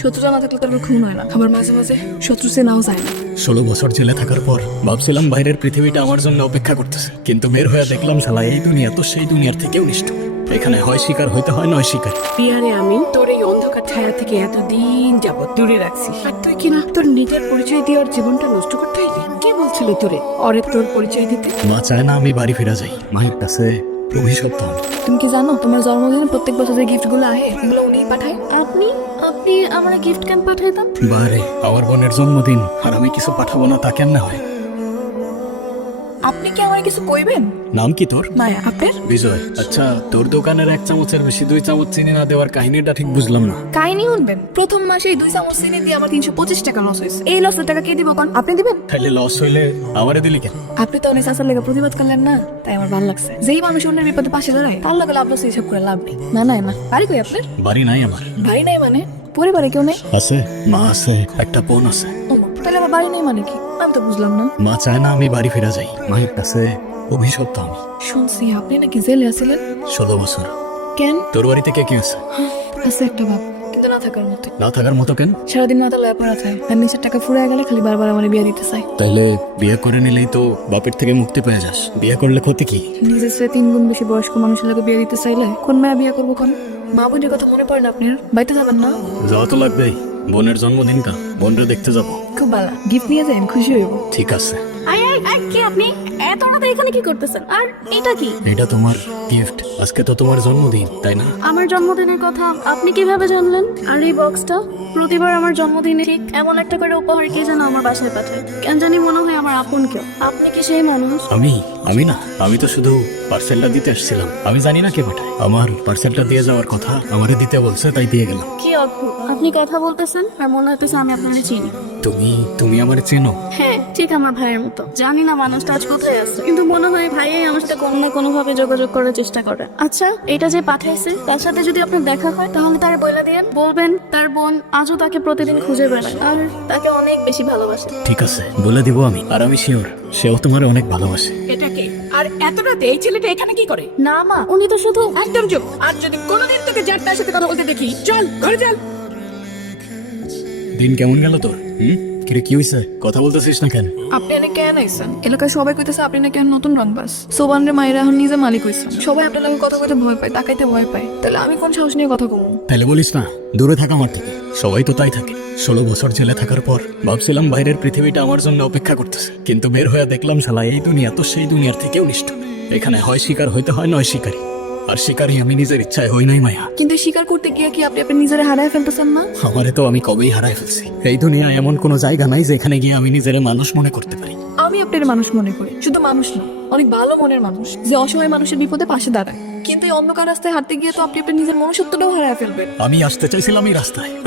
শত্রুতা না থাকলে তার খুন হয় না, আবার মাঝে মাঝে শত্রু চেনাও যায় না। 16 বছর জেলে থাকার পর ভাবছিলাম বাইরের পৃথিবীটা আমার জন্য অপেক্ষা করতেছে, কিন্তু বের হয়ে দেখলাম শালা এই দুনিয়া তো সেই দুনিয়ার থেকেও নিষ্ঠুর। এখানে হয় শিকার হইতে হয় নয় শিকার। বিহারে আমি তোর এই অন্ধকার ছায়া থেকে এতদিন যাবৎ দূরে রাখছি, আর তুই কিনা তোর নিজের পরিচয় দিয়ে ওর জীবনটা নষ্ট করতে হইলি। কে বলছিল তোরে ওরে তোর পরিচয় দিতে? মা চায় না আমি বাড়ি ফিরে যাই, মায়ের কাছে অভিশপ্ত আমি। তুমি কি জানো তোমার জন্মদিনে প্রত্যেক বছর যে গিফট গুলো আহে এগুলো উনি পাঠায়? আপনি আপনি আমার গিফট কেন পাঠাইতাম? বারে আমার বোনের জন্মদিন আর আমি কিছু পাঠাবো না তা কেমনে হয়? আপনি কি আমার কিছু কইবেন? নাম কি তোর? মায়া। আপনার? বিজয়। আচ্ছা, তোর দোকানের 1 চামচের বেশি 2 চামচ চিনি না দেওয়ার কাহিনীটা ঠিক বুঝলাম না। কাহিনী শুনবেন? প্রথম মাসে 2 চামচ চিনি দিয়ে আমার 325 টাকা লস হয়েছে। এই লসের টাকা কে দিব কোন? আপনি দিবেন? তাইলে লস হইলে আমারে দিলি কেন? আপনি তো অনেক চাচার লেগে প্রতিবাদ করলেন না, তাই আমার ভালো লাগছে। যেই মানুষ অন্যের বিপদে পাশে দাঁড়ায় তার লগে লাভ লস হিসাব করে লাভ নেই। না না না, বাড়ি কই আপনার? বাড়ি নাই আমার। বাড়ি নাই মানে? পরিবারে কেউ নেই? আছে, মা আছে, একটা বোন আছে। তাহলে আমার বাড়ি নেই মানে কি? আমি তো বুঝলাম না। মা চায় না আমি বাড়ি ফিরে যাই, মায়ের কাছে অভিশপ্ত আমি। শুনছি আপনি নাকি জেলে আছিলেন। 16 বছর। কেন? তোর বাড়িতে কে কে আছে? আছে একটা বাপ, কিন্তু না থাকার মতো। না থাকার মতো কেন? সারাদিন মাথা লয়া পড়া থাকে, আর নিচের টাকা ফুরায় গেলে খালি বারবার আমার বিয়ে দিতে চাই। তাইলে বিয়ে করে নিলেই তো বাপের থেকে মুক্তি পেয়ে যাস। বিয়ে করলে ক্ষতি কি? নিজের চেয়ে 3 গুণ বেশি বয়স্ক মানুষের লোকে বিয়ে দিতে চাইলে কোন মেয়ে বিয়ে করবো কোন? মা বোনের কথা মনে পড়ে না আপনার? বাড়িতে যাবেন না? যাওয়া তো লাগবেই, বোনের জন্মদিনটা, বোনরে দেখতে যাব। খুব ভালো, গিফট নিয়ে যান, খুশি হইব। ঠিক আছে। আয় আয় আয়, কি আপনি এত রাতে এখানে কি করতেছেন? আর এটা কি? এটা তোমার গিফট। আজকে তো তোমার জন্মদিন, তাই না? আমার জন্মদিনের কথা আপনি কিভাবে জানলেন? আর এই বক্সটা প্রতিবার আমার জন্মদিনে ঠিক এমন একটা করে উপহার কে যেন আমার বাসায় পাঠায়, কেন জানি মনে হয় আমার আপন কেউ। আপনি কি সেই মানুষ? আমি না, আমি তো শুধু পার্সেলটা দিতে আসছিলাম। আমি জানি না কে পাঠায়। আমার পার্সেলটা দিয়ে যাওয়ার কথা, আমারে দিতে বলছে, তাই দিয়ে গেলাম। কি অদ্ভুত, আপনি কথা বলতেছেন আর মনে হইতেছে আমি আপনাকে চিনি। তুমি আমারে চেনো? হ্যাঁ, ঠিক আমার ভাইয়ের মতো। জানি না মানুষটা আজ কোথায় আছে, কিন্তু মনে হয় ভাইয়াই আমার সাথে কোনো না কোনো ভাবে যোগাযোগ করার চেষ্টা করে। আচ্ছা, এটা যে পাঠাইছে তার সাথে যদি আপনার দেখা হয় তাহলে তার বইলা দিয়েন, বলবেন তার বোন আজও তাকে প্রতিদিন খুঁজে বেড়ায় আর তাকে অনেক বেশি ভালোবাসে। ঠিক আছে, বলে দিব আমি। আর আমি শিওর সেও তোমার অনেক ভালোবাসে। এটা কে? আর এত রাতে এই ছেলেটা এখানে কি করে? না মা, উনি তো শুধু একদম চুপ। আর যদি কোনোদিন তোকে যার তার সাথে কথা বলতে দেখি, চল ঘরে চল। দিন কেমন গেল তোর? কিরে, কি হইছে? কথা বলতেছিস না কেন? আপনি এনে কেন আইছেন? এলাকায় সবাই কইতেছে আপনি নাকি নতুন রংবাস। সোবান রে মায়েরা এখন নিজে মালিক হইছেন। সবাই আপনার লগে কথা কইতে ভয় পায়, তাকাইতে ভয় পায়। তাহলে আমি কোন সাহস নিয়ে কথা কমু? তাহলে বলিস না দূরে থাকা আমার থেকে। সবাই তো তাই থাকে। 16 বছর জেলে থাকার পর ভাবছিলাম বাইরের পৃথিবীটা আমার জন্য অপেক্ষা করতেছে, কিন্তু বের হয়ে দেখলাম শালা এই দুনিয়া তো সেই দুনিয়ার থেকেও নিষ্ঠুর। এখানে হয় শিকার হইতে হয় নয় শিকারী, আর শিকারী আমি নিজের ইচ্ছায় হই নাই মায়া। কিন্তু স্বীকার করতে গিয়ে কি আপনি আপনার নিজেরে হারায় ফেলতেছেন না? আমারে তো আমি কবেই হারাই ফেলছি। এই দুনিয়ায় এমন কোনো জায়গা নাই যেখানে গিয়ে আমি নিজের মানুষ মনে করতে পারি। আমি আপনার মানুষ মনে করি, শুধু মানুষ না, অনেক ভালো মনের মানুষ, যে অসহায় মানুষের বিপদে পাশে দাঁড়ায়। কিন্তু এই অন্ধকার রাস্তায় হাঁটতে গিয়ে তো আপনি আপনার নিজের মনুষ্যত্বটাও হারায় ফেলবেন। আমি আসতে চাইছিলাম এই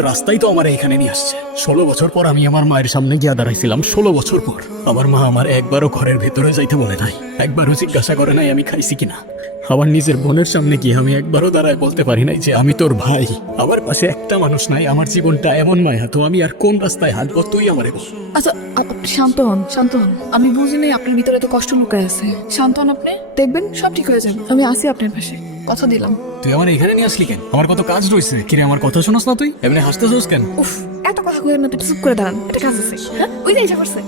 রাস্তায় তো আমার এখানে নিয়ে আসছে। 16 বছর পর আমি আমার মায়ের সামনে গিয়ে দাঁড়াইছিলাম। 16 বছর পর আমার মা আমার একবারও ঘরের ভেতরে যাইতে বলে নাই, একবারও জিজ্ঞাসা করে নাই আমি খাইছি কিনা। আমার নিজের বোনের সামনে গিয়ে আমি একবারও দাঁড়ায় বলতে পারি নাই যে আমি তোর ভাই। আমার পাশে একটা মানুষ নাই। আমার জীবনটা এমন মায়া, তো আমি আর কোন রাস্তায় হাঁটবো? তুই আমারে বল। আচ্ছা আপনি শান্ত হন, শান্ত হন। আমি বুঝি নাই আপনার ভিতরে তো কষ্ট লুকায় আছে। শান্ত হন আপনি, দেখবেন সব ঠিক হয়ে যাবে। আমি আসি আপনার পাশে, কথা দিলাম। তুই আমার এখানে নিয়ে আসলি কেন? আমার কত কাজ রয়েছে। কিরে, আমার কথা শোনাস না তুই? এমনি হাসতেছিস কেন? উফ, এত কথা কইেন না, চুপ করে দাঁড়ান, এটা কাজ আছে। হ্যাঁ, ওই যে এসে পড়ছে।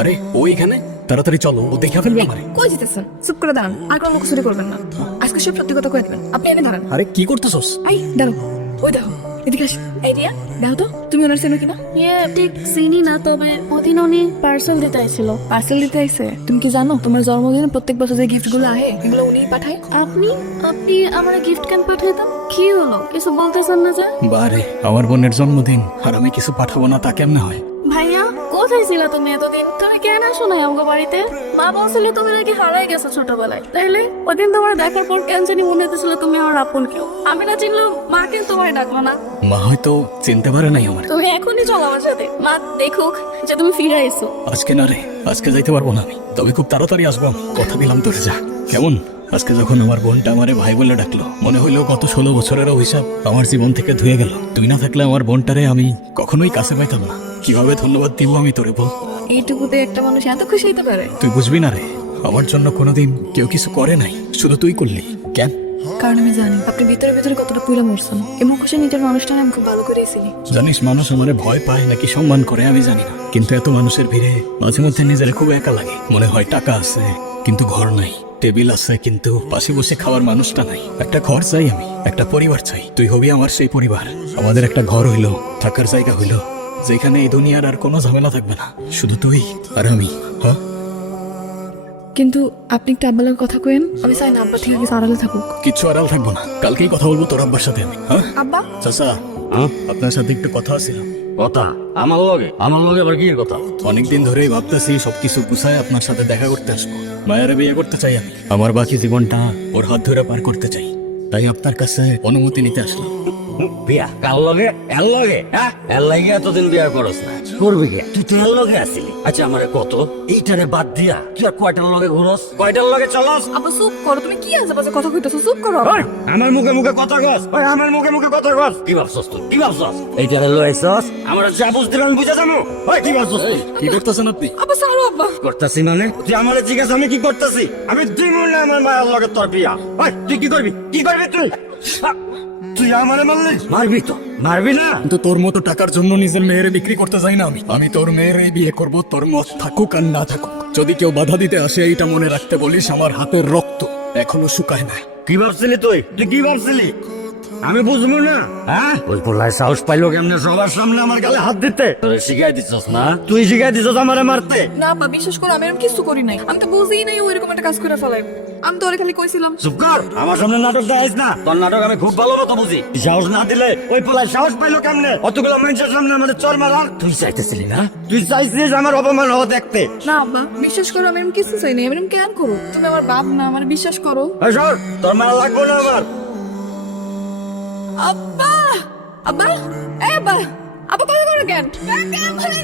আরে ও এখানে, তাড়াতাড়ি চলো, ও দেখা ফেলবে আমারে। কই যেতেছেন? চুপ করে দাঁড়ান, আর কোনো মুখোশি করবেন না। আজকে সব সত্যি কথা কয়ে দিবেন। আপনি এনে দাঁড়ান। আরে কি করতেছস? আই দাঁড়ান, ওই দেখো, এদিকে আসেন। এই রিয়া, দেখো তো তুমি ওনার চেনো কিনা? ঠিক চিনি না, তবে ওদিন উনি পার্সেল দিতে আইছিল। পার্সেল দিতে আইছে? তুমি কি জানো তোমার জন্মদিনে প্রত্যেক বছর যে গিফট গুলো আহে এগুলো উনিই পাঠায়? আপনি আপনি আমার গিফট কেন পাঠাইতাম? কি হলো, কিছু বলতেছেন না যে? বারে আমার বোনের জন্মদিন আর আমি কিছু পাঠাবো না তা কেমনে হয়? ভাইয়া, কোথায় ছিল তুমি এতদিন? তুমি কেন আসো না আমাকে বাড়িতে? মা বলছিল তুমি নাকি হারাই গেছো ছোটবেলায়। তাইলে ওদিন তোমার দেখার পর কেন জানি মনে হতেছিল তুমি আমার আপন কেউ। আমি না চিনলাম, মা কেন তোমার ডাকলো না? মা হয়তো চিনতে পারে নাই আমার। তুমি এখনই চলো আমার সাথে, মা দেখুক যে তুমি ফিরে আইছো। আজকে না রে, আজকে যাইতে পারবো না আমি, তবে খুব তাড়াতাড়ি আসবো আমি। কথা দিলাম তোর। যা কেমন? আজকে যখন আমার বোনটা আমারে ভাই বলে ডাকলো, মনে হইলো গত 16 বছরের অভিশাপ আমার জীবন থেকে ধুয়ে গেল। তুই না থাকলে আমার বোনটারে আমি কখনোই কাছে পাইতাম না। কিভাবে ধন্যবাদ দিব আমি তোরে বল? এইটুকুতে একটা মানুষ এত খুশি হতে পারে? তুই বুঝবি না রে, আমার জন্য কোনোদিন কেউ কিছু করে নাই, শুধু তুই করলি। কেন? কারণ আমি জানি আপনি ভিতরে ভিতরে কতটা পুইলা মরছেন। এই মুখোশে নিজের মানুষটা আমি খুব ভালো করে চিনি। জানিস মানুষ আমারে ভয় পায় নাকি সম্মান করে আমি জানি না, কিন্তু এত মানুষের ভিড়ে মাঝে মধ্যে নিজের খুব একা লাগে। মনে হয় টাকা আছে কিন্তু ঘর নাই, টেবিল আছে কিন্তু পাশে বসে খাওয়ার মানুষটা নাই। একটা ঘর চাই আমি, একটা পরিবার চাই। তুই হবি আমার সেই পরিবার। আমাদের একটা ঘর হইলো, থাকার জায়গা হইলো, যেখানে এই দুনিয়ার আর কোনো ঝামেলা থাকবে না, শুধু তুই আর আমি। হ্যাঁ, কিন্তু আপনি একটা আব্বার কথা কইেন, আমি চাই না আব্বা থেকে কিছু আড়ালে থাকুক। কিচ্ছু আড়াল থাকবো না। কালকেই কথা বলবো তোর আব্বার সাথে আমি। হ্যাঁ আব্বা, চাচা, আপনার সাথে একটু কথা ছিল। কথা আমার লগে আবার কি কথা? অনেকদিন ধরেই ভাবতেছি সবকিছু গুছায় আপনার সাথে দেখা করতে আসবো। মায়ের বিয়ে করতে চাই আমি, আমার বাকি জীবনটা ওর হাত ধরে পার করতে চাই। তাই আপনার কাছে অনুমতি নিতে আসলাম। বিয়া কার লগে? এর লগে? হ্যাঁ, এর লাগে এতদিন বিয়া করস না, করবি কে? তুই তো এর লগে আসিলি। আচ্ছা আমারে কত এইটারে বাদ দিয়া তুই আর কয়টার লগে ঘুরস, কয়টার লগে চলস? আব্বা চুপ করো, তুমি কি আজে বাজে কথা কইতেছো? চুপ করো। ওই, আমার মুখে মুখে কথা কস, ওই আমার মুখে মুখে কথা কস। কি ভাবছস তুই? কি ভাবছস? এইটারে লইছস আমার যা বুঝ দিলাম বুঝা যাবো। ওই কি ভাবছস তুই? কি করতেছেন আপনি? আব্বা ছাড়ো আব্বা। করতাছি মানে তুই আমারে জিজ্ঞাসা আমি কি করতাছি? আমি দিমু না আমার মায়ের লগে তোর বিয়া। ওই তুই কি করবি? কি করবি তুই? তুই আমারে মারলি? মারবি তো, মারবি না? কিন্তু তোর মতো টাকার জন্য নিজের মেয়েরে বিক্রি করতে যাই না আমি। আমি তোর মেয়ের বিয়ে করব, তোর মত থাকুক আর না থাকুক। যদি কেউ বাধা দিতে আসে এইটা মনে রাখতে বলিস, আমার হাতের রক্ত এখনো শুকায় না। কি ভাবছিলি তুই? তুই কি ভাবছিলি? আমি বুঝবো না? হ্যাঁ, ওই পোলায় সাহস পাইলো কেমনে সবার সামনে আমার গালে হাত দিতে? তোরে শিখাই দিছস না? তুই শিখাই দিছস আমারে মারতে? না আব্বা, বিশ্বাস করো আমি এরকম কিছু করি নাই। আমি তো বুঝিই নাই ও এরকম একটা কাজ করে ফেলাই। আমি তো ওরে খালি কইছিলাম। চুপ কর, আমার সামনে নাটক দেখাইস না। তোর নাটক আমি খুব ভালো মতো বুঝি। তুই সাহস না দিলে ওই পোলায় সাহস পাইলো কেমনে অতগুলো মানুষের সামনে আমাদের চর মারার? তুই চাইতেছিলি না? তুই চাইছিস আমার অপমান হওয়া দেখতে? না আব্বা, বিশ্বাস করো আমি এরকম কিছু চাই নাই। আমি এরকম কেন করো? তুমি আমার বাপ না, আমার বিশ্বাস করো। এই সর, তোর মারা লাগবো না আমার। আব্বা, আব্বা, এই আব্বা, আব্বা কথা করো কেন?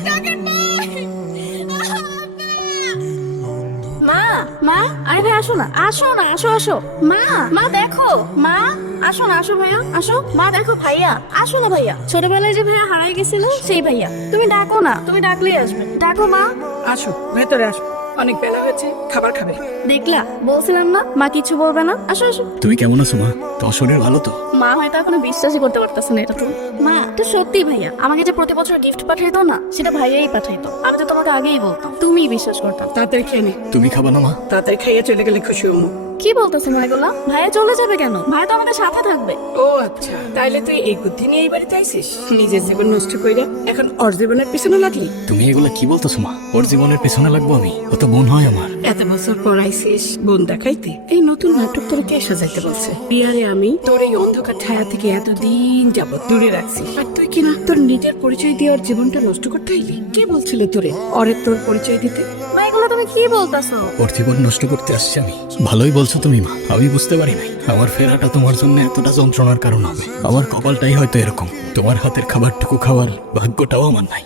ডাকেন না। মা, মা, আরে ভাই আসো না, আসো না, আসো আসো। মা, মা দেখো, মা আসো না, আসো ভাইয়া, আসো। মা দেখো ভাইয়া, আসো না ভাইয়া। ছোটবেলায় যে ভাইয়া হারাই গেছিল সেই ভাইয়া। তুমি ডাকো না, তুমি ডাকলেই আসবে। ডাকো মা। আসো ভেতরে আসো, অনেক বেলা হয়েছে, খাবার খাবে। দেখলা, বলছিলাম না মা কিছু বলবে না। আসো আসো। তুমি কেমন আছো মা? তোর শরীর ভালো তো? মা হয়তো এখনো বিশ্বাসই করতে পারতেছে না এটা তো। মা, এটা সত্যি ভাইয়া আমাকে যে প্রতি বছর গিফট পাঠাইতো না, সেটা ভাইয়াই পাঠাইতো। আমি তো তোমাকে আগেই বলতাম, তুমিই বিশ্বাস করতাম। তাড়াতাড়ি খেয়ে নে, তুমি খাবা না মা? তাড়াতাড়ি খাইয়ে চলে গেলে খুশি হবো। কি বলতেছে মা এগুলা? ভাইয়া চলে যাবে কেন? ভাইয়া তো আমাদের সাথে থাকবে। ও আচ্ছা, তাইলে তুই এই বুদ্ধি নিয়ে এই বাড়িতে আইসিস? নিজের জীবন নষ্ট কইরা এখন ওর জীবনের পিছনে লাগলি? তুমি এগুলা কি বলতেছো মা? ওর জীবনের পেছনে লাগবো আমি? ও তো বোন হয় আমার। এত বছর পর আইসিস বোন দেখাইতে? এই নতুন নাটক তোর কে সাজাইতে বলছে? বিয়ারে আমি তোর এই অন্ধকার ছায়া থেকে এতদিন যাবত দূরে রাখছি, আর তুই কিনা তোর নিজের পরিচয় দিয়ে ওর জীবনটা নষ্ট করতে আইলি? কে বলছিল তোরে ওরে তোর পরিচয় দিতে? মা এগুলো তুমি কি বলতেছো? ওর জীবন নষ্ট করতে আসছি আমি? ভালোই বলছো তুমি মা, আমি বুঝতে পারি নাই আমার ফেরাটা তোমার জন্য এতটা যন্ত্রণার কারণ হবে। আমার কপালটাই হয়তো এরকম, তোমার হাতের খাবারটুকু খাওয়ার ভাগ্যটাও আমার নাই।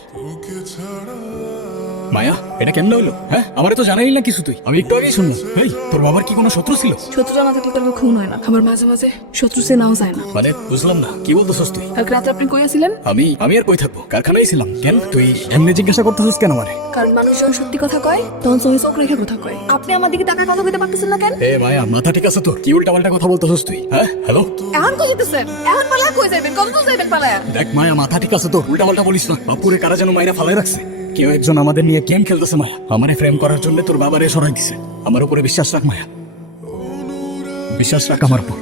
মায়া, এটা কেমন হইলো? হ্যাঁ, আমার তো জানাই না কিছু। তুই আমি একটু আগেই শুনলাম। এই, তোর বাবার কি কোনো শত্রু ছিল? শত্রু জানা থাকলে তার খুন হয় না। আমার মাঝে মাঝে শত্রু সে নাও যায় না। মানে বুঝলাম না, কি বলতেছস তুই? কালকে রাতে আপনি কইয়াছিলেন? আমি আর কই থাকবো, কারখানায় ছিলাম। কেন তুই এমনি জিজ্ঞাসা করতেছিস কেন আমারে? কারণ মানুষ যখন সত্যি কথা কয় তখন চোখে চোখ রেখে কথা কয়। আপনি আমার দিকে টাকা কথা কইতে পারতেছেন না কেন? এ মায়া, মাথা ঠিক আছে তোর? কি উল্টাপাল্টা কথা বলতেছস তুই? হ্যাঁ, হ্যালো? এখন কইতেছেন? এখন পালায় কই যাবেন? কত দূর যাবেন পালায়? দেখ মায়া, মাথা ঠিক আছে তোর? উল্টাপাল্টা বলিস না। বাপুরে কারা যেন মাইরা ফালাই রাখছে। কেউ একজন আমাদের নিয়ে গেম খেলতেছে মায়া। আমারে ফ্রেম করার জন্য তোর বাবারে সরাই দিছে। আমার উপরে বিশ্বাস রাখ মায়া, বিশ্বাস রাখ আমার উপর।